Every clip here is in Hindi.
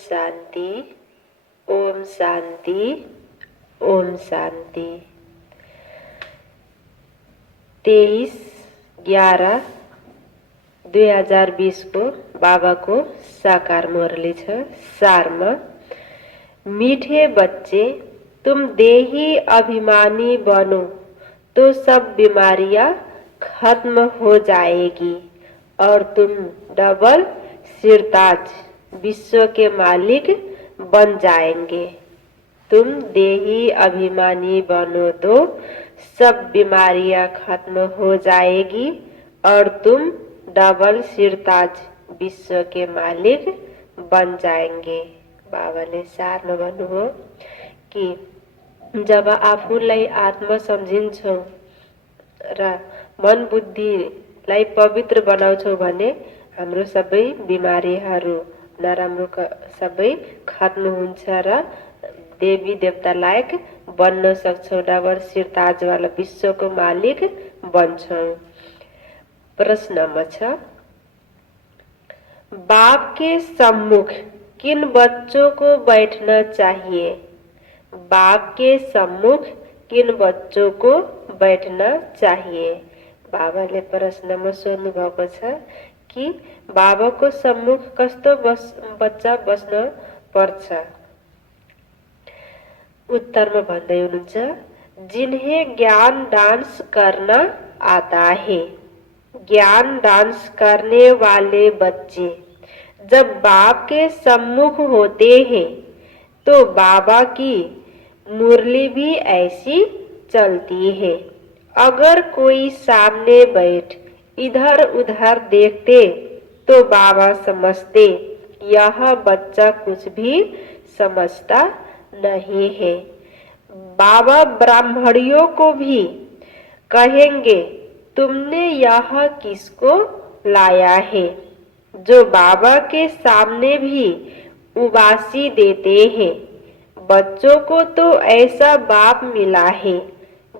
शांति, ओम शांति, ओम शांति। 23/11/2020 को बाबा को साकार मुरली छ। सारमा, मीठे बच्चे, तुम देही अभिमानी बनो तो सब बीमारियां खत्म हो जाएगी और तुम डबल सिरताज विश्व के मालिक बन जाएंगे। तुम देही अभिमानी बनो तो सब बीमारियां खत्म हो जाएगी और तुम डबल सिरताज विश्व के मालिक बन जाएंगे। बाबाले सारमा भन्नुभयो कि जब आफूलाई आत्मा सम्झिन्छौ र मन बुद्धिलाई पवित्र बनाउँछौ भने हाम्रो सबै बिमारीहरू नराम्रो सबै खत्म हुन्छ र देवी देवता लायक बन्न सक्छौ, डबल सिरताज वाला विश्व को मालिक बन्छौ। प्रश्नमा छ, बाप के सम्मुख किन बच्चों को बैठना चाहिए? बाप के सम्मुख किन बच्चों को बैठना चाहिए? बाबाले प्रश्नमा सोध्नु भएको छ कि बाबाको सम्मुख कस्तो बच्चा बस्न पर्छ? उत्तरमा भन्दै हुनुहुन्छ, जिन्हें ज्ञान डांस करना आता है। ज्ञान डांस करने वाले बच्चे जब बाप के सम्मुख होते हैं तो बाबा की मुरली भी ऐसी चलती है। अगर कोई सामने बैठ इधर उधर देखते तो बाबा समझते यह बच्चा कुछ भी समझता नहीं है। बाबा ब्राह्मणियों को भी कहेंगे, तुमने यह किसको लाया है? जो बाबा के सामने भी उबासी देते हैं। बच्चों को तो ऐसा बाप मिला है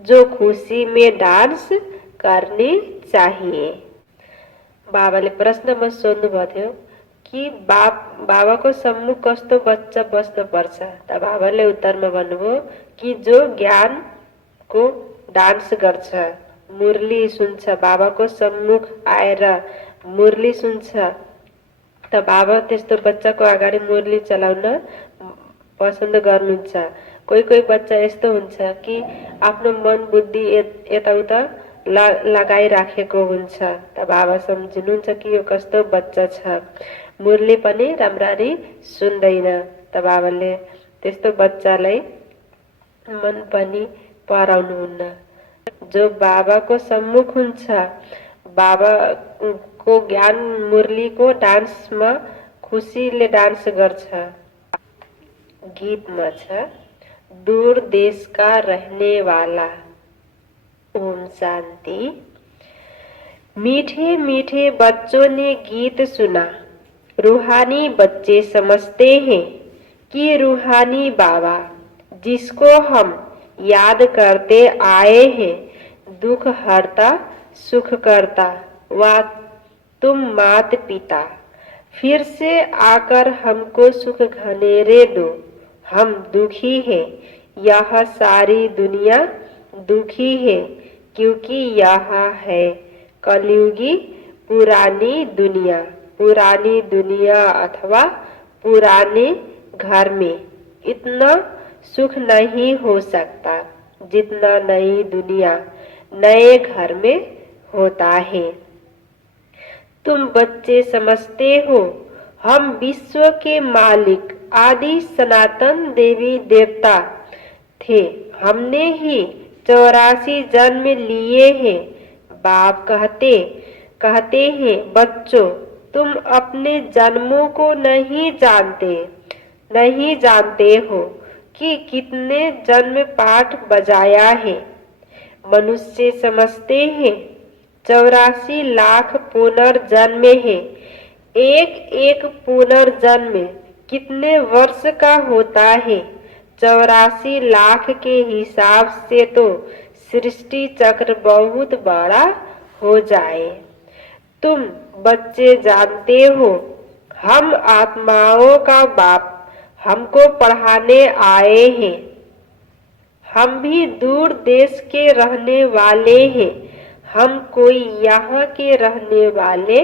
जो खुशी में डांस करनी चाहिए। बाबाले प्रश्नमा सोध्नुभएको थियो कि बाबाको सम्मुख कस्तो बच्चा बस्न पर्छ? त बाबाले उत्तरमा भन्नुभयो कि जो ज्ञान को डान्स गर्छ, मुरली सुन्छ, बाबाको सम्मुख आएर मुरली सुन्छ, त बाबा त्यस्तो बच्चाको अगाडि मुरली चलाउन पसन्द गर्नुहुन्छ। कोही कोही बच्चा यस्तो हुन्छ कि आफ्नो मन बुद्धि यताउता लगाइराखेको हुन्छ, त बाबा सम्झिनुहुन्छ कि यो कस्तो बच्चा छ, मुरली पनि राम्ररी सुन्दैन। त बाबाले त्यस्तो बच्चालाई मन पनि पराउनुहुन्न। जो बाबाको सम्मुख हुन्छ, बाबाको ज्ञान मुरलीको डान्समा खुसीले डान्स गर्छ। गीतमा छ, दूर देश का रहने वाला। ओम शांति। मीठे मीठे बच्चों ने गीत सुना। रूहानी बच्चे समझते हैं कि रूहानी बाबा जिसको हम याद करते आए हैं, दुख हरता सुख करता, वा तुम मात पिता फिर से आकर हमको सुख घनेरे दो। हम दुखी हैं, यह सारी दुनिया दुखी है, क्योंकि यह है कलयुगी पुरानी दुनिया अथवा पुराने घर में इतना सुख नहीं हो सकता जितना नई दुनिया नए घर में होता है। तुम बच्चे समझते हो हम विश्व के मालिक आदि सनातन देवी देवता थे, हमने ही 84 जन्म लिए हैं। बाप कहते हैं, बच्चों तुम अपने जन्मों को नहीं जानते हो कि कितने जन्म पाठ बजाया है। मनुष्य समझते हैं 84 लाख पुनर्जन्म है। एक एक पुनर्जन्म कितने वर्ष का होता है? 84 लाख के हिसाब से तो सृष्टि चक्र बहुत बड़ा हो जाए। तुम बच्चे जानते हो हम आत्माओं का बाप हमको पढ़ाने आए हैं। हम भी दूर देश के रहने वाले हैं, हम कोई यहाँ के रहने वाले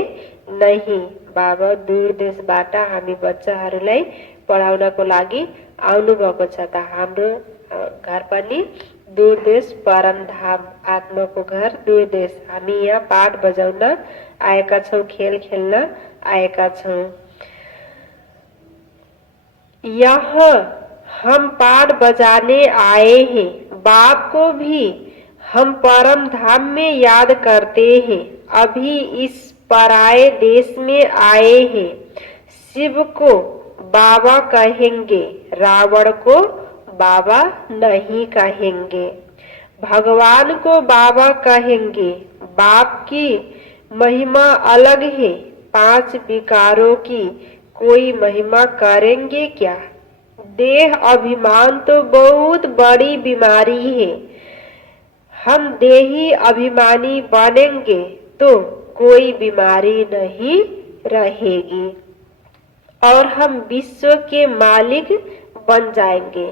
नहीं। बाबा दूर देशबाट हामी बच्चाहरूलाई पढाउनको लागि आउनु भएको छ। त हाम्रो घर पनि दूर देश परमधाम, आत्माको घर दूर देश। हामी यहाँ पाठ बजाउन आएका छौँ, खेल खेल्न आएका छौँ। यहाँ हम पाठ बजाने आए हैं। बाप को भी हम परम धाम में याद करते हैं। अभी इस पराये देश में आए हैं। शिव को बाबा कहेंगे, रावण को बाबा नहीं कहेंगे। भगवान को बाबा कहेंगे। बाप की महिमा अलग है, 5 विकारों की कोई महिमा करेंगे क्या? देह अभिमान तो बहुत बड़ी बीमारी है। हम देही अभिमानी बनेंगे तो कोई बीमारी नहीं रहेगी और हम विश्व के मालिक बन जाएंगे।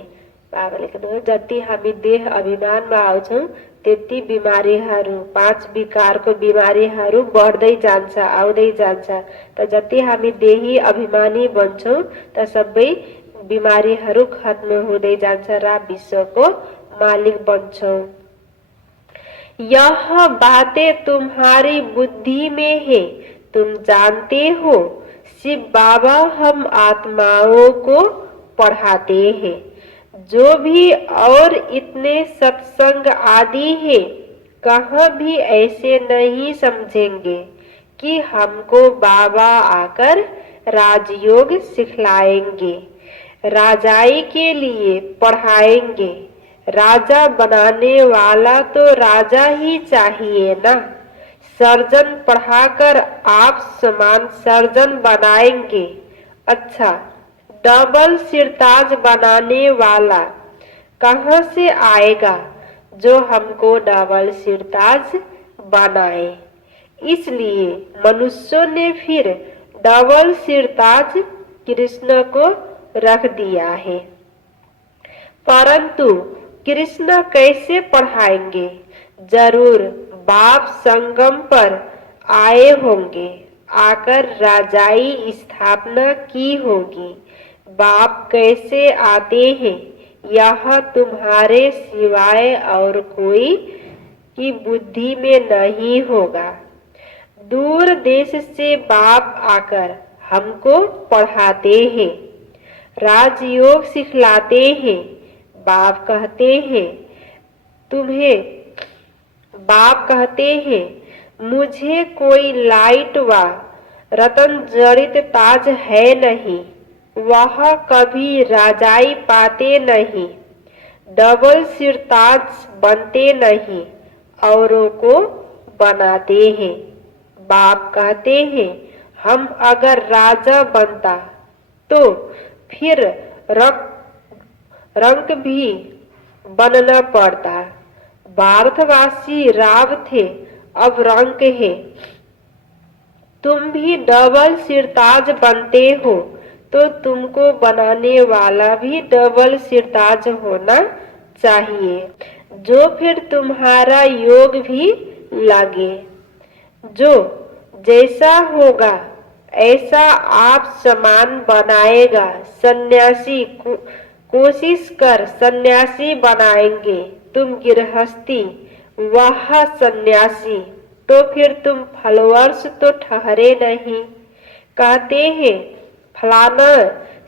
बाबाले भन्नुभयो जति हामी देह अभिमानमा आउँछौँ त्यति बिमारीहरू, 5 विकारको बिमारीहरू बढ्दै जान्छ, आउँदै जान्छ। त जति हामी देही अभिमानी बन्छौँ त सबै बिमारीहरू खत्म हुँदै जान्छ र विश्वको मालिक बन्छौँ। यह बातें तुम्हारी बुद्धि में है, तुम जानते हो। शिव बाबा हम आत्माओं को पढ़ाते हैं। जो भी और इतने सत्संग आदि है, कहाँ भी ऐसे नहीं समझेंगे कि हमको बाबा आकर राजयोग सिखलाएंगे, राजाई के लिए पढ़ाएंगे। राजा बनाने वाला तो राजा ही चाहिए ना। सर्जन पढ़ाकर आप समान सर्जन बनाएंगे। अच्छा, डबल सिरताज बनाने वाला कहाँ से आएगा जो हमको डबल सिरताज बनाए? इसलिए मनुष्यों ने फिर डबल सिरताज कृष्ण को रख दिया है। परंतु कृष्ण कैसे पढ़ाएंगे? जरूर बाप संगम पर आए होंगे, आकर राजाई स्थापना की होगी। बाप कैसे आते हैं यह तुम्हारे सिवाय और कोई की बुद्धि में नहीं होगा। दूर देश से बाप आकर हमको पढ़ाते हैं, राजयोग सिखलाते हैं। बाप कहते हैं बाप कहते हैं मुझे कोई लाइट व रतन जड़ित ताज है नहीं, वह कभी राजाई पाते नहीं, डबल सिरताज बनते नहीं, औरों को बनाते हैं। बाप कहते हैं हम अगर राजा बनता तो फिर रंक भी बनना पड़ता। भारतवासी राव थे, अब रंक है। तुम भी डबल सिरताज बनते हो तो तुमको बनाने वाला भी डबल सिरताज होना चाहिए, जो फिर तुम्हारा योग भी लगे। जो जैसा होगा ऐसा आप समान बनाएगा। सन्यासी कोशिश कर सन्यासी बनाएंगे, तुम गृहस्थी वह सन्यासी, तो फिर तुम फॉलोअर्स तो ठहरे नहीं। कहते हैं फलाना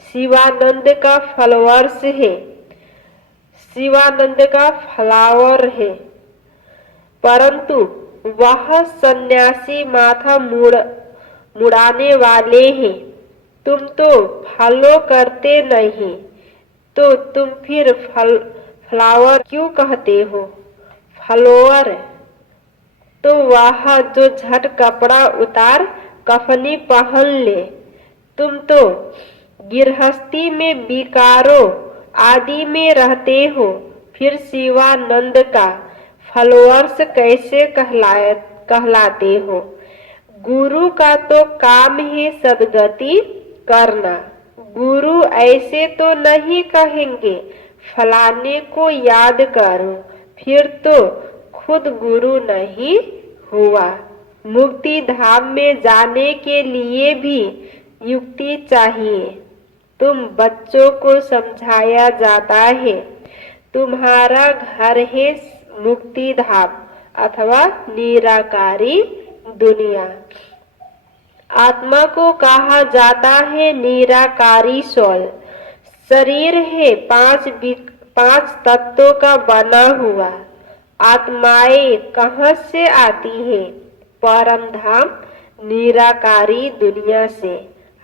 शिवानंद का फॉलोअर्स है, शिवानंद का फ्लावर है, परंतु वह सन्यासी माथा मुड़ाने वाले हैं। तुम तो फॉलो करते नहीं, तो तुम फिर फ्लावर क्यों कहते हो? फॉलोअर तो वह जो झट कपड़ा उतार कफनी पहन ले। तुम तो गृहस्थी में विकारों आदि में रहते हो, फिर शिवानंद का फॉलोअर्स कैसे कहलाते हो? गुरु का तो काम है सदगति करना। गुरु ऐसे तो नहीं कहेंगे फलाने को याद करो, फिर तो खुद गुरु नहीं हुआ। मुक्ति धाम में जाने के लिए भी युक्ति चाहिए। तुम बच्चों को समझाया जाता है तुम्हारा घर है मुक्ति धाम अथवा निराकारी दुनिया। आत्मा को कहा जाता है निराकारी सोल। शरीर है पांच तत्वों का बना हुआ। आत्माएं कहाँ से आती है? परम धाम निराकारी दुनिया से।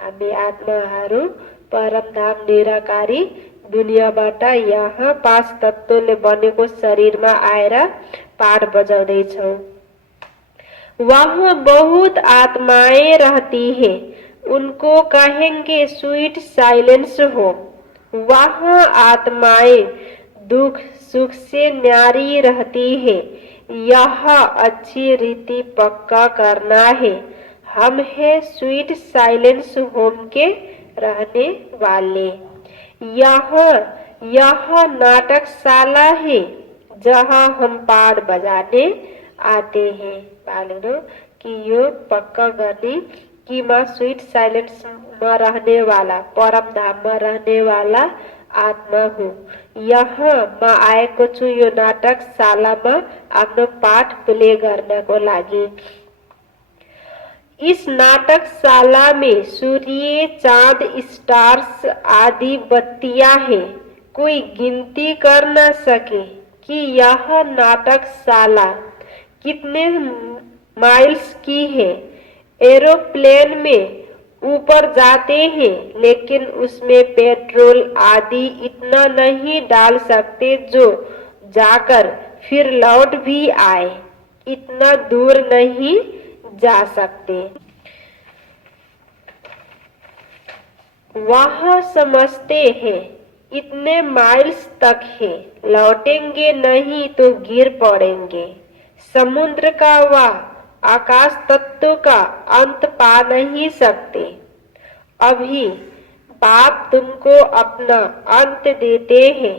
हामी आत्माहरू परम धाम निराकारी दुनियाँबाट यहाँ पांच तत्वले बनेको शरीरमा आएर पाठ बजाउँदैछौँ। वहाँ बहुत आत्माएं रहती है, उनको कहेंगे स्वीट साइलेंस होम। वहाँ आत्माएं दुख सुख से न्यारी रहती है। यह अच्छी रीति पक्का करना है। हम है स्वीट साइलेंस होम के रहने वाले। यह नाटकशाला है जहाँ हम पाठ बजाने आते हैं। बालनो कि यो पक्का गर्ने कि म स्वीट साइलेंस में रहने वाला परम धाम में रहने वाला आत्मा हूँ। यहाँ म आएको छु यो नाटकशालामा आफ्नो पाठ प्ले गर्नको लागि। इस नाटकशाला में सूर्य चांद स्टार्स आदि बत्तियां हैं। कोई गिनती कर न सके कि यह नाटकशाला कितने माइल्स की है। एरोप्लेन में ऊपर जाते हैं लेकिन उसमें पेट्रोल आदि इतना नहीं डाल सकते जो जाकर फिर लौट भी आए। इतना दूर नहीं जा सकते। वह समझते हैं इतने माइल्स तक है, लौटेंगे नहीं तो गिर पड़ेंगे। समुद्र का वह आकाश तत्व का अंत पा नहीं सकते। अभी बाप तुमको अपना अंत देते हैं।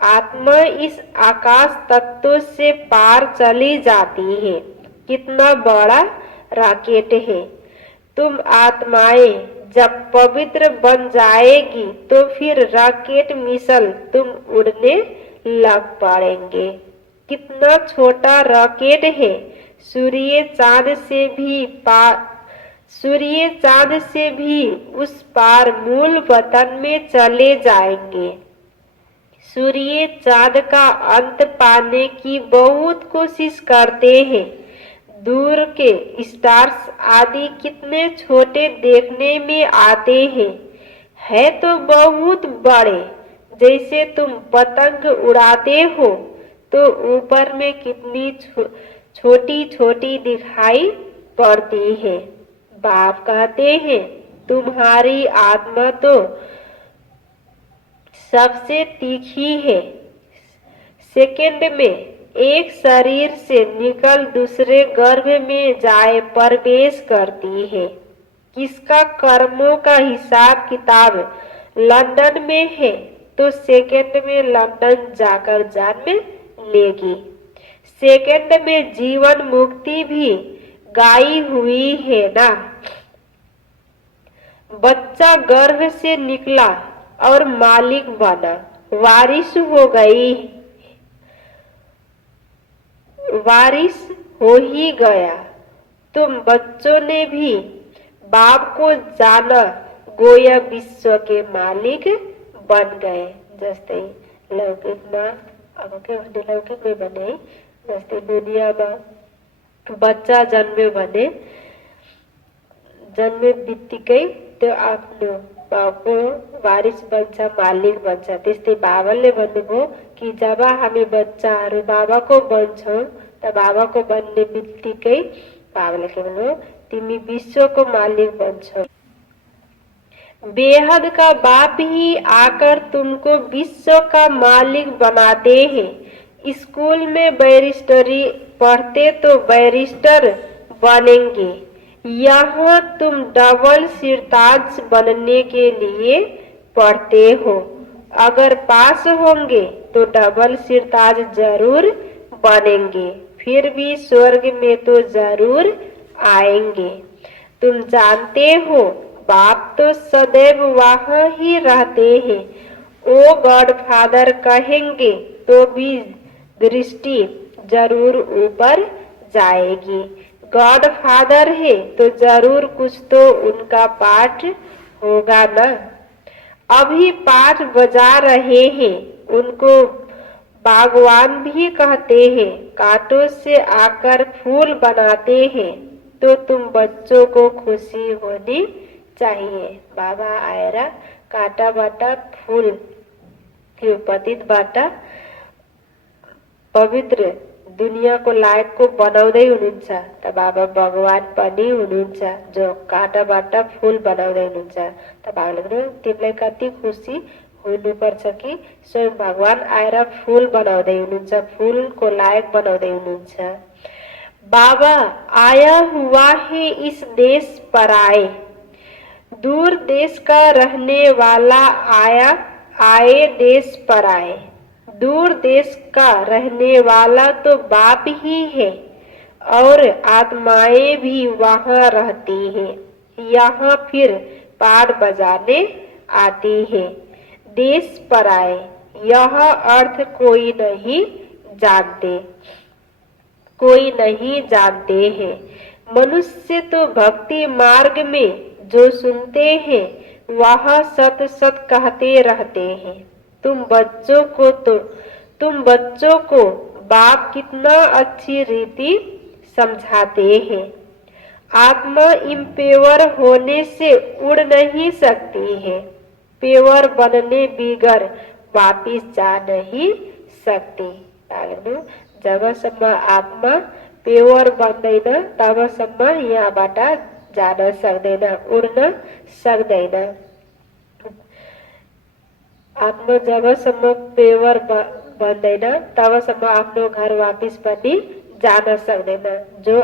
आत्मा इस आकाश तत्व से पार चली जाती है। कितना बड़ा रॉकेट है। तुम आत्माएं जब पवित्र बन जाएगी तो फिर रॉकेट मिसल तुम उड़ने लग पड़ेंगे। कितना छोटा रॉकेट है। सूर्य चांद से भी उस पार मूल वतन में चले जाएंगे। सूर्य चांद का अंत पाने की बहुत कोशिश करते हैं। दूर के स्टार्स आदि कितने छोटे देखने में आते हैं, है तो बहुत बड़े। जैसे तुम पतंग उड़ाते हो तो ऊपर में कितनी छोटी छोटी दिखाई पड़ती है। बाप कहते हैं तुम्हारी आत्मा तो सबसे तीखी है। सेकंड में एक शरीर से निकल दूसरे गर्भ में जाए प्रवेश करती है। किसका कर्मों का हिसाब किताब लंदन में है तो सेकंड में लंदन जाकर जन्म लेगी। सेकंड में जीवन मुक्ति भी गाई हुई है ना। बच्चा गर्भ से निकला और मालिक बना, वारिस हो गई, वारिस हो ही गया। तुम बच्चों ने भी बाप को जाना, गोया विश्व के मालिक बन गए। जस्तै लौकिकमा अब के भन्ने लौकिकमै भने जस्तै दुनियाँमा बच्चा जन्म्यो भने जन्मे बित्तिकै त्यो आफ्नो बाबुको वारिस बन्छ, मालिक बन्छ। त्यस्तै बाबाले भन्नुभयो कि जब हामी बच्चाहरू बाबाको बन्छौँ त बाबाको बन्ने बित्तिकै बाबाले के भन्नुभयो तिमी विश्वको मालिक बन्छौ। बेहद का बाप ही आकर तुमको विश्व का मालिक बनाते हैं। स्कूल में बैरिस्टरी पढ़ते तो बैरिस्टर बनेंगे। यहाँ तुम डबल सिरताज बनने के लिए पढ़ते हो। अगर पास होंगे तो डबल सिरताज जरूर बनेंगे, फिर भी स्वर्ग में तो जरूर आएंगे। तुम जानते हो बाप तो सदैव वहाँ ही रहते हैं। ओ गॉडफादर कहेंगे तो भी दृष्टि जरूर ऊपर जाएगी। गॉडफादर है तो जरूर कुछ तो उनका पाठ होगा ना। अभी पाठ बजा रहे हैं, उनको बागवान भी कहते हैं। कांटों से आकर फूल बनाते हैं, तो तुम बच्चों को खुशी होनी चाहिए। बाबा आयरा काटा बाटा फूल के पतित बाटा पवित्र दुनियाँको लायकको बनाउँदै हुनुहुन्छ त बाबा भगवान पनि हुनुहुन्छ जो काँटाबाट फूल बनाउँदै हुनुहुन्छ। त बाबाले तिमीलाई कति खुसी हुनुपर्छ कि स्वयं भगवान आएर फूल बनाउँदै हुनुहुन्छ, फूलको लायक बनाउँदै हुनुहुन्छ। बाबा आया हुआ है इस देश पर आए, दूर देश का रहने वाला आए देश पर आए। दूर देश का रहने वाला तो बाप ही है और आत्माएं भी वहाँ रहती हैं। यहाँ फिर पाठ बजाने आती है। देश पर आए यह अर्थ कोई नहीं जानते हैं। मनुष्य तो भक्ति मार्ग में जो सुनते हैं वह सत सत कहते रहते हैं। तुम बच्चों को बाप कितना अच्छी रीति समझाते हैं। आत्मा इम्पेवर होने से उड़ नहीं सकती है, पेवर बनने बिगर वापिस जा नहीं सकती। जबसम्म आत्मा पेवर बन्दैन तबसम्म यहाँबाट जान सक्दैन, उड्न सक्दैन। आत्मा जबसम्म पेवर बन्दैन तबसम्म आफ्नो घर वापिस पनि जान सक्दैन। जो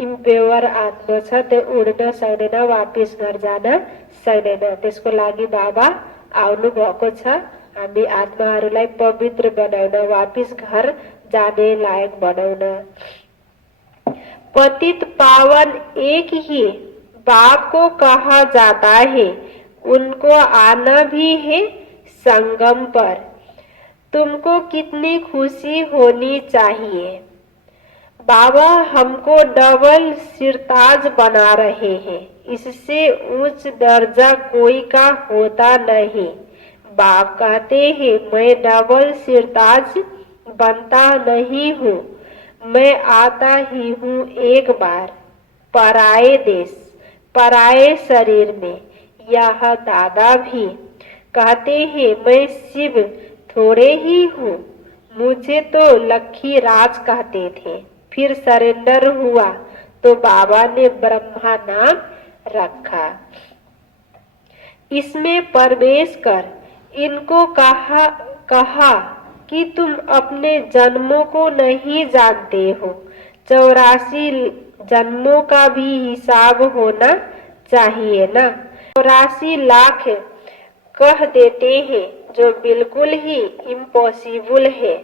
इम्पेवर आत्मा छ त्यो उड्न सक्दैन, वापिस घर जान सक्दैन। त्यसको लागि बाबा आउनु भएको छ, हामी आत्माहरूलाई पवित्र बनाउन, वापिस घर जाने लायक बनाउन। पतित पावन एक ही बाप को कहा जाता है, उनको आना भी है संगम पर। तुमको कितनी खुशी होनी चाहिए। बाबा हमको डबल सिरताज बना रहे हैं, इससे उच्च दर्जा कोई का होता नहीं। बाप कहते हैं मैं डबल सिरताज बनता नहीं हूँ, मैं आता ही हूँ एक बार पराए देश, पराए शरीर में। यह दादा भी कहते हैं मैं शिव थोड़े ही हूँ, मुझे तो लक्खी राज कहते थे, फिर सरेंडर हुआ तो बाबा ने ब्रह्मा नाम रखा। इसमें प्रवेश कर इनको कहा कि तुम अपने जन्मों को नहीं जानते हो। 84 जन्मों का भी हिसाब होना चाहिए ना। 84 लाख कह देते हैं जो बिल्कुल ही इम्पॉसिबल है।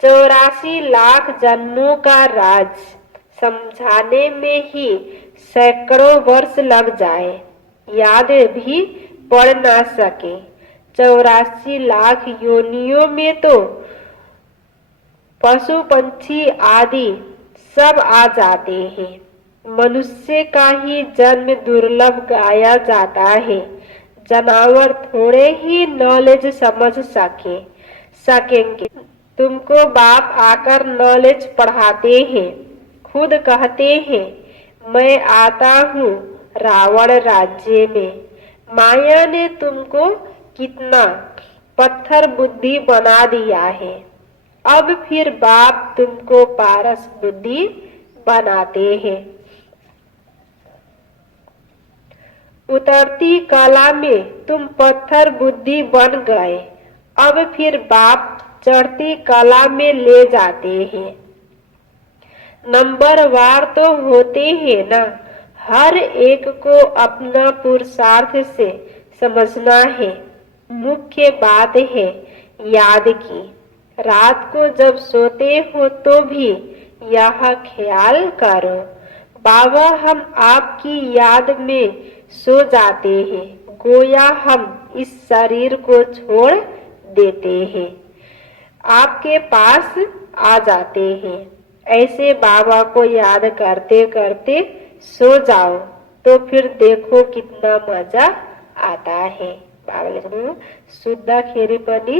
84 लाख जन्मों का राज समझाने में ही सैकड़ों वर्ष लग जाए, याद भी पढ़ ना सके। 84 लाख योनियों में तो पशु पंछी आदि सब आ जाते हैं। मनुष्य का ही जन्म दुर्लभ गाया जाता है। जानवर थोड़े ही नॉलेज समझ सकेंगे। तुमको बाप आकर नॉलेज पढ़ाते हैं, खुद कहते हैं मैं आता हूँ रावण राज्य में। माया ने तुमको कितना पत्थर बुद्धि बना दिया है, अब फिर बाप तुमको पारस बुद्धि बनाते हैं। उतरती कला में तुम पत्थर बुद्धि बन गए, अब फिर बाप चढ़ती कला में ले जाते हैं। नंबर वार तो होते हैं ना, हर एक को अपना पुरुषार्थ से समझना है। मुख्य बात है याद की। रात को जब सोते हो तो भी यह ख्याल करो, बाबा हम आपकी याद में सो जाते हैं, गोया हम इस शरीर को छोड़ देते हैं, आपके पास आ जाते हैं। ऐसे बाबा को याद करते करते सो जाओ तो फिर देखो कितना मजा आता है। बाबा लेख्नु सुत्दाखेरि पनि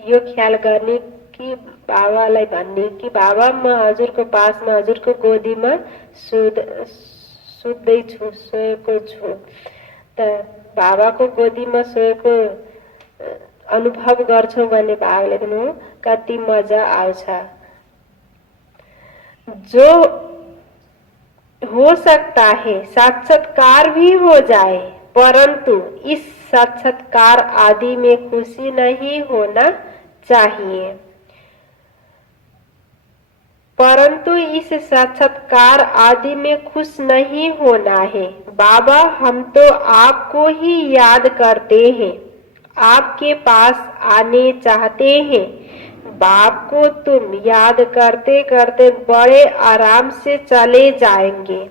यो ख्याल गर्ने कि बाबालाई भन्ने कि बाबा म हजुरको पासमा हजुरको गोदीमा सुत्दैछु, सोएको छु। त बाबाको गोदीमा सोएको अनुभव गर्छौं भने बाबा लेख्नु कति मजा आउँछ। जो हो सकता है साक्षात्कार भी हो जाए, परंतु इस साक्षात्कार आदि में खुशी नहीं होना चाहिए। परंतु इस साक्षात्कार आदि में खुश नहीं होना है। बाबा हम तो आपको ही याद करते हैं, आपके पास आने चाहते हैं। बाप को तुम याद करते करते बड़े आराम से चले जाएंगे।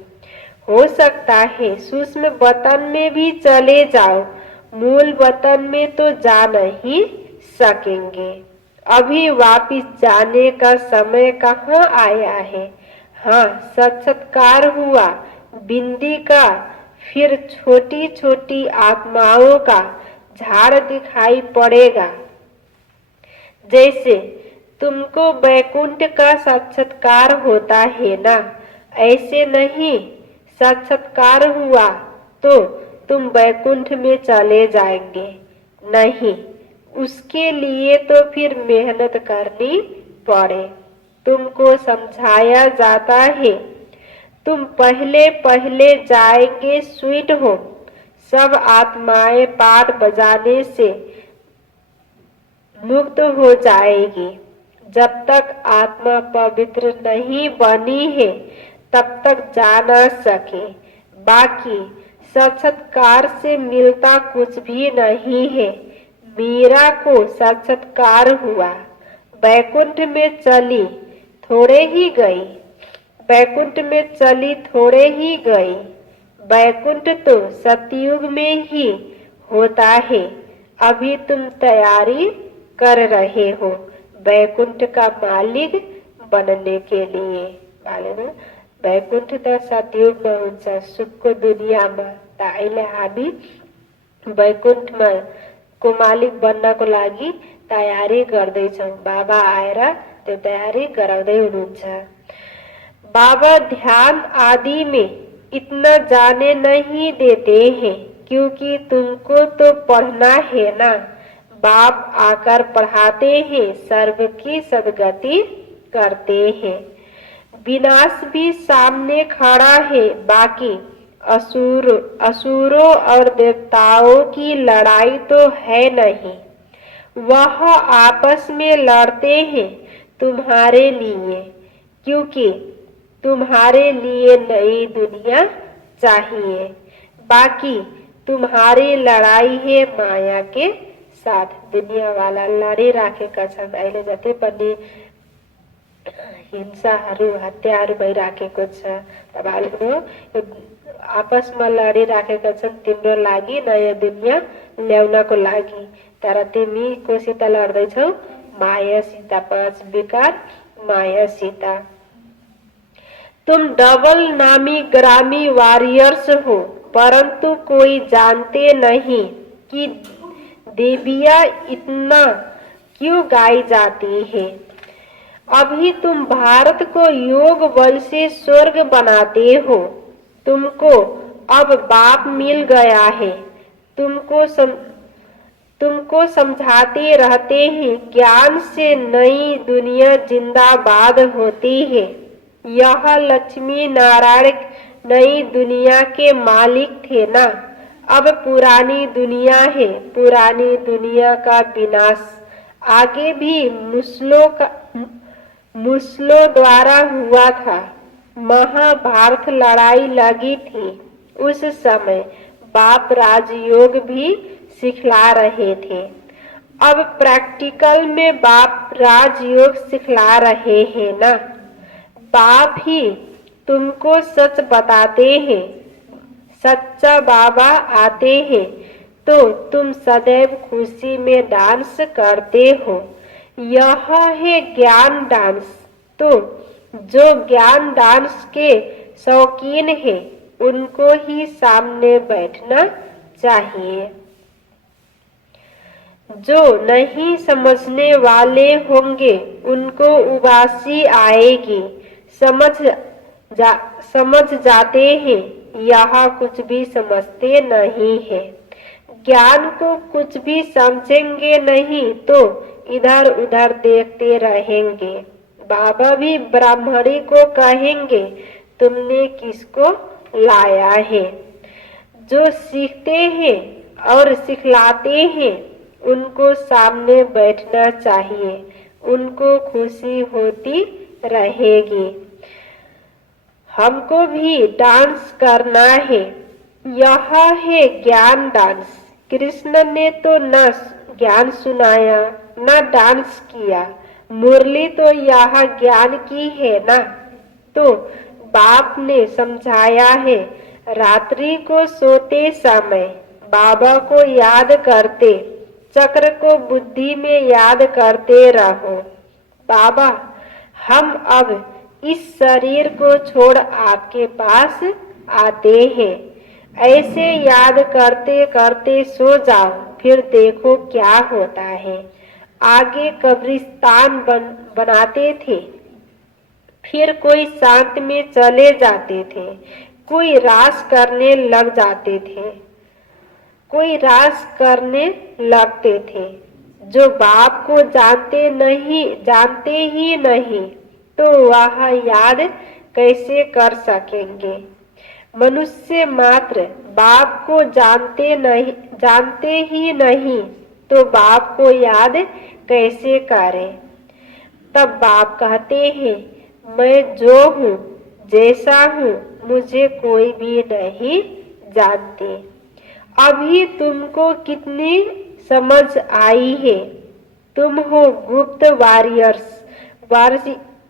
हो सकता है सूक्ष्म वतन में भी चले जाओ, मूल वतन में तो जा नहीं सकेंगे। अभी वापिस जाने का समय कहाँ आया है। हाँ साक्षात्कार हुआ बिंदी का, फिर छोटी छोटी आत्माओं का झाड़ दिखाई पड़ेगा। जैसे तुमको वैकुंठ का साक्षात्कार होता है ना, ऐसे नहीं साक्षात्कार हुआ तो तुम वैकुंठ में चले जाएंगे, नहीं, उसके लिए तो फिर मेहनत करनी पड़े। तुमको समझाया जाता है तुम पहले पहले जाएंगे स्वीट होम। सब आत्माएं पाठ बजाने से मुक्त हो जाएगी। जब तक आत्मा पवित्र नहीं बनी है तब तक जा न सके। बाकी साक्षात्कार से मिलता कुछ भी नहीं है। मीरा को साक्षात्कार हुआ, वैकुंठ में चली थोड़े ही गई, वैकुंठ में चली थोड़े ही गई। वैकुंठ तो सतयुग में ही होता है। अभी तुम तैयारी कर रहे हो वैकुंठ का मालिक बनने के लिए। वैकुंठ त सतयुगमा हुन्छ, सुखको दुनियाँमा। त अहिले हामी वैकुण्ठमा को मालिक बन्नको लागि तयारी गर्दैछौँ। बाबा आएर त्यो तयारी गराउँदै हुनुहुन्छ। बाबा ध्यान आदि में इतना जाने नहीं देते हैं, क्योंकि तुमको तो पढ़ना है ना। बाप आकर पढ़ाते हैं, सर्व की सदगति करते हैं। विनाश भी सामने खड़ा है, बाकी असुरों और देवताओं की लड़ाई तो है नहीं। वह आपस में लड़ते हैं तुम्हारे लिए, क्योंकि तुम्हारे लिए नई दुनिया चाहिए। बाकी तुम्हारी लड़ाई है माया के साथ। दुनिया वाला लडिराखेका छन्। अहिले जति पनि हिंसाहरू हत्याहरू भइराखेको छ, तपाईहरुको आपसमा लडिराखेका छन् तिम्रो लागि नयाँ दुनिया ल्याउनको लागि। तर तिमी कोसित लड्दैछौ मायासित, पाँच विकार मायासित। तुम डबल नामी ग्रामी वॉरियर्स हो, परंतु कोई जानते नहीं कि देवियाँ इतना क्यों गाई जाती है। अभी तुम भारत को योग बल से स्वर्ग बनाते हो। तुमको अब बाप मिल गया है। तुमको समझाते रहते हैं ज्ञान से नई दुनिया जिंदाबाद होती है। यह लक्ष्मी नारायण नई दुनिया के मालिक थे ना। अब पुरानी दुनिया है, पुरानी दुनिया का विनाश आगे भी मुसलों द्वारा हुआ था। महाभारत लड़ाई लगी थी, उस समय बाप राजयोग भी सिखला रहे थे। अब प्रैक्टिकल में बाप राजयोग सिखला रहे हैं ना। बाप ही तुमको सच बताते हैं। सच्चा बाबा आते हैं तो तुम सदैव खुशी में डांस करते हो। यह है ज्ञान डांस। तो जो ज्ञान डांस के शौकीन है उनको ही सामने बैठना चाहिए। जो नहीं समझने वाले होंगे उनको उबासी आएगी। समझ जाते हैं, यहाँ कुछ भी समझते नहीं है। ज्ञान को कुछ भी समझेंगे नहीं तो इधर उधर देखते रहेंगे। बाबा भी ब्राह्मणी को कहेंगे, तुमने किसको लाया है। जो सीखते हैं और सिखलाते हैं उनको सामने बैठना चाहिए, उनको खुशी होती रहेगी। हमको भी डांस करना है। यह है ज्ञान डांस। कृष्ण ने तो न ज्ञान सुनाया न डांस किया, मुरली तो यह ज्ञान की है ना। तो बाप ने समझाया है, रात्रि को सोते समय बाबा को याद करते, चक्र को बुद्धि में याद करते रहो। बाबा, हम अब इस शरीर को छोड़ आपके पास आते हैं। ऐसे याद करते करते सो जाओ, फिर देखो क्या होता है। आगे कब्रिस्तान बनाते थे, फिर कोई शांत में चले जाते थे, कोई रास करने लग जाते थे, कोई रास करने लगते थे। जो बाप को जानते ही नहीं तो वह याद कैसे कर सकेंगे। मनुष्य मात्र बाप को जानते ही नहीं तो बाप को याद कैसे करे। तब बाप कहते हैं, मैं जो हूँ जैसा हूँ मुझे कोई भी नहीं जानते। अभी तुमको कितनी समझ आई है। तुम हो गुप्त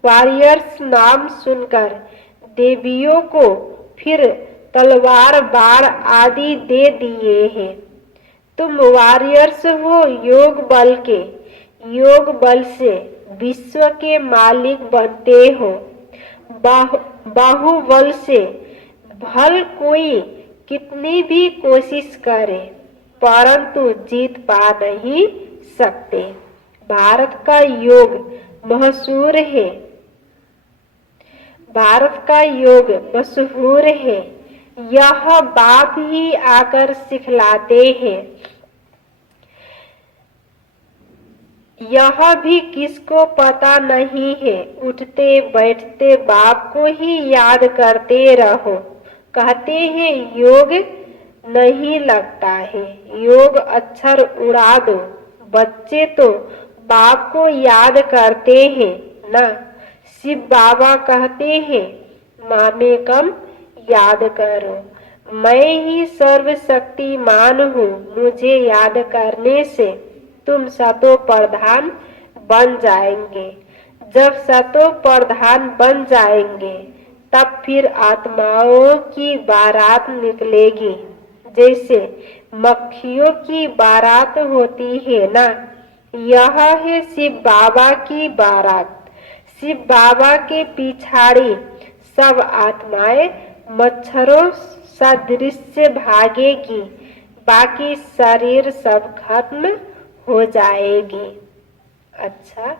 वॉरियर्स नाम सुनकर देवियों को फिर तलवार बाण आदि दे दिए हैं। तुम वॉरियर्स हो योग बल के। योग बल से विश्व के मालिक बनते हो। बाहुबल से भल कोई कितनी भी कोशिश करे परंतु जीत पा नहीं सकते। भारत का योग मशहूर है। भारत का योग मशहूर है। यह बाप ही आकर सिखलाते हैं। यह भी किसको पता नहीं है। उठते बैठते बाप को ही याद करते रहो। कहते हैं योग नहीं लगता है, योग अक्षर उड़ा दो। बच्चे तो बाप को याद करते हैं ना। शिव बाबा कहते हैं, मामे कम याद करो। मैं ही सर्वशक्तिमान हूँ। मुझे याद करने से तुम सतो प्रधान बन जाएंगे। जब सतो प्रधान बन जाएंगे तब फिर आत्माओं की बारात निकलेगी, जैसे मक्खियों की बारात होती है ना। यह है शिव बाबा की बारात। शिव बाबा के पिछाड़ी सब आत्माएं मच्छरों सदृश भागेगी, बाकी शरीर सब खत्म हो जाएगी। अच्छा,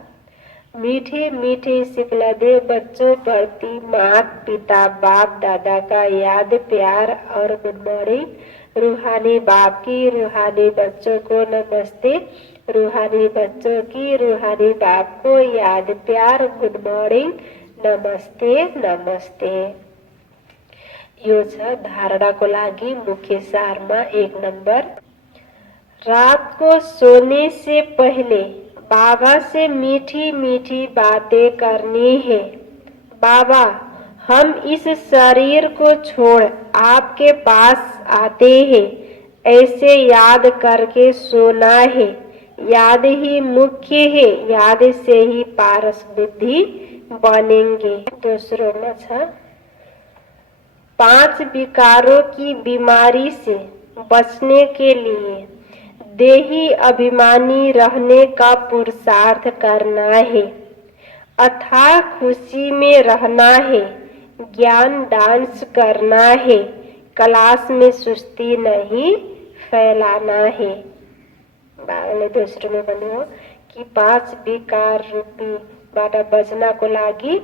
मीठे मीठे सिखलदे बच्चों प्रति माता पिता बाप दादा का याद प्यार और गुड मॉर्निंग। रूहानी बाप की रूहानी बच्चों को नमस्ते। रूहानी बच्चों की रूहानी बाप को याद प्यार गुड मॉर्निंग नमस्ते नमस्ते। यो छ धारणाको लागि मुख्य सारमा 1 नंबर। रात को सोने से पहले बाबा से मीठी मीठी बातें करनी है। बाबा, हम इस शरीर को छोड़ आपके पास आते हैं, ऐसे याद करके सोना है। याद ही मुख्य है, याद से ही पारस बुद्धि बनेंगे। दूसरों में छ 5 विकारों की बीमारी से बचने के लिए देही अभिमानी रहने का पुरुषार्थ करना है, अथाह खुशी में रहना है, ज्ञान डांस करना है, क्लास में सुस्ती नहीं फैलाना है। बाबले दूसरे में बनो कि 5 विकार रूपी बाटा बचना को लागी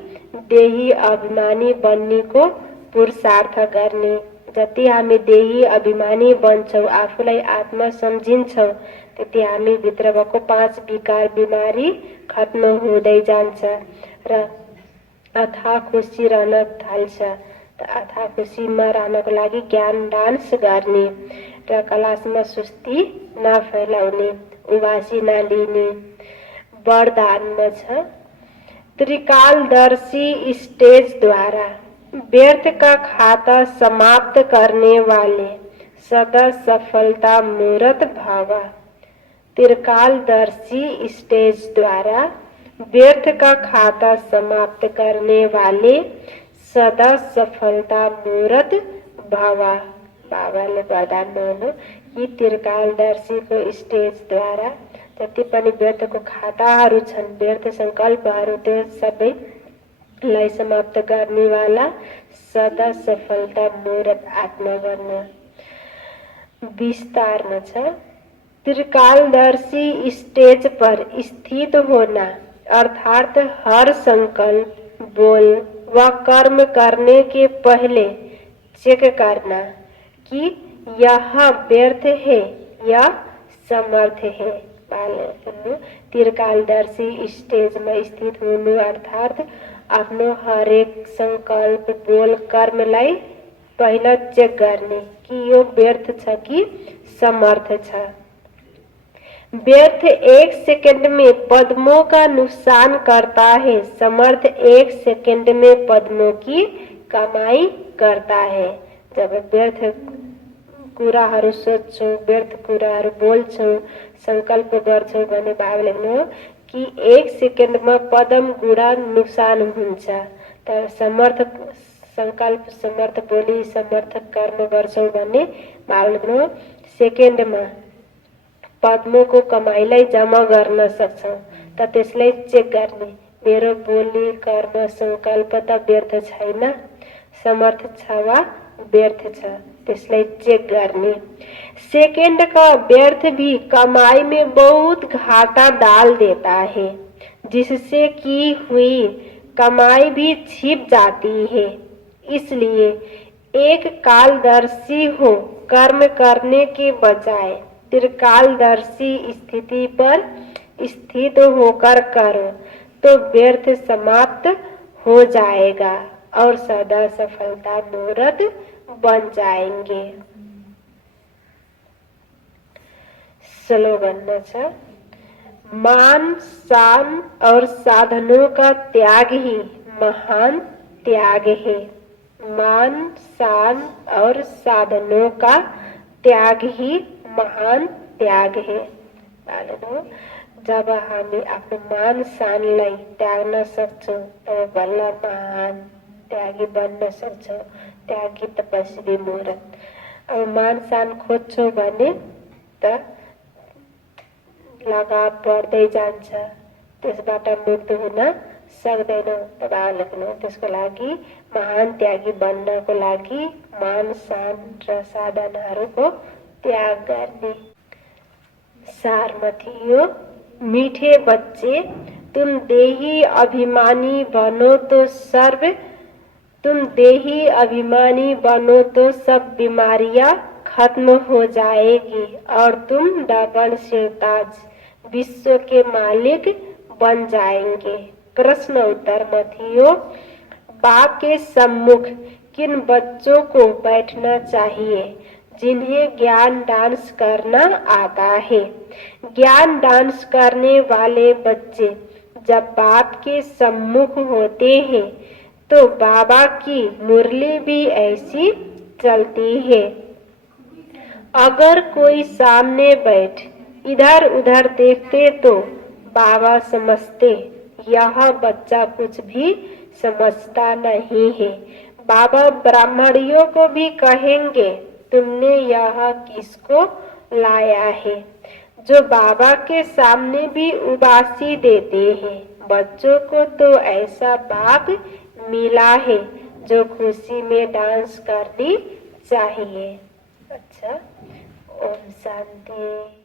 देही अभिमानी बन्ने को पुरुषार्थ गर्ने। जति हामी देही अभिमानी बन्छौँ, आफूलाई आत्मा सम्झिन्छौँ, त्यति हामी भित्र भएको 5 विकार बिमारी खत्म हुँदै जान्छ र अथाह खुसी रहन थाल्छ। अथाह खुसीमा रहनको लागि ज्ञान डान्स गर्ने र क्लासमा सुस्ती नफैलाउने, उबासी नलिने। वरदानमा छ त्रिकालदर्शी स्टेज द्वारा व्यर्थ का खाता समाप्त करने वाले सदा सफलता मूर्त भव। त्रिकालदर्शी स्टेज द्वारा व्यर्थ का खाता समाप्त करने वाले सदा सफलता मूर्त भव। बाबाले वरदान दिनु कि त्रिकालदर्शीको स्टेज द्वारा जति पनि व्यर्थको खाताहरू छन्, व्यर्थ संकल्पहरू, त्यो सबैलाई समाप्त गर्नेवाला सदा सफलता मूर्त आत्मा गर्न। विस्तारमा छ त्रिकालदर्शी स्टेज पर स्थित होना अर्थात हर संकल्प, बोल व कर्म करने के पहले चेक करना कि यह व्यर्थ है या समर्थ है। त्रिकालदर्शी स्टेज में स्थित हुनु अर्थात आफ्नो हरेक संकल्प, बोल, कर्मलाई पहिला चेक गर्ने कि यो व्यर्थ छ कि समर्थ छ। व्यर्थ 1 सेकंड में पद्मों का नुकसान करता है, समर्थ 1 सेकंड में पद्मों की कमाई करता है। जब व्यर्थ कुराहरू सोच्छौँ, व्यर्थ कुराहरू बोल्छौँ, संकल्प गर्छौँ भने भाव लेख्नु कि 1 सेकेन्डमा पदम गुणा नुकसान हुन्छ। तर समर्थ संकल्प, समर्थ बोली, समर्थ कर्म गर्छौँ भने भाव लेख्नु सेकेन्डमा पद्मको कमाईलाई जम्मा गर्न सक्छौँ। त त्यसलाई चेक गर्ने, मेरो बोली, कर्म, संकल्प त व्यर्थ छैन, समर्थ छ वा व्यर्थ छ, त्यसलाई चेक गर्ने। सेकेंड का व्यर्थ भी कमाई में बहुत घाटा डाल देता है, जिससे की हुई कमाई भी छिप जाती है। इसलिए एक कालदर्शी हो कर्म करने के बजाय त्रिकालदर्शी स्थिति पर स्थित होकर करो तो व्यर्थ समाप्त हो जाएगा और सदा सफलता मूर्त बन जाएंगे। स्लोगन छ मान, शान और साधनों का त्याग ही महान त्याग है। मान, शान और साधनों का त्याग ही महान त्याग है। जब हामी आफ्नो मान शानलाई त्याग्न सक्छौँ तब बल्ल महान त्यागी बन्न सक्छौँ, त्यागी तपस्वी मूर्त। अब मान शान खोज्छौँ भने त लगाव बढ्दै जान्छ, त्यसबाट मुक्त हुन सक्दैनौँ। दबाव लेख्नु, त्यसको लागि महान त्यागी बन्नको लागि मान शान र साधनहरूको त्याग गर्ने। सारमा थियो मीठे बच्चे तुम देही अभिमानी बनो तो सब बीमारियां खत्म हो जाएगी और तुम डबल सिरताज विश्व के मालिक बन जाएंगे। प्रश्न उत्तर में थियो बाप के सम्मुख किन बच्चों को बैठना चाहिए जिन्हें ज्ञान डांस करना आता है। ज्ञान डांस करने वाले बच्चे जब बाप के सम्मुख होते हैं तो बाबा की मुरली भी ऐसी चलती है। अगर कोई सामने बैठ इधर उधर देखते तो बाबा समझते यह बच्चा कुछ भी समझता नहीं है। बाबा ब्राह्मणियों को भी कहेंगे तुमने यह किसको लाया है। जो बाबा के सामने भी उबासी देते हैं। बच्चों को तो ऐसा बाप मिला है जो खुशी में डांस करनी चाहिए। अच्छा, ओम शांति।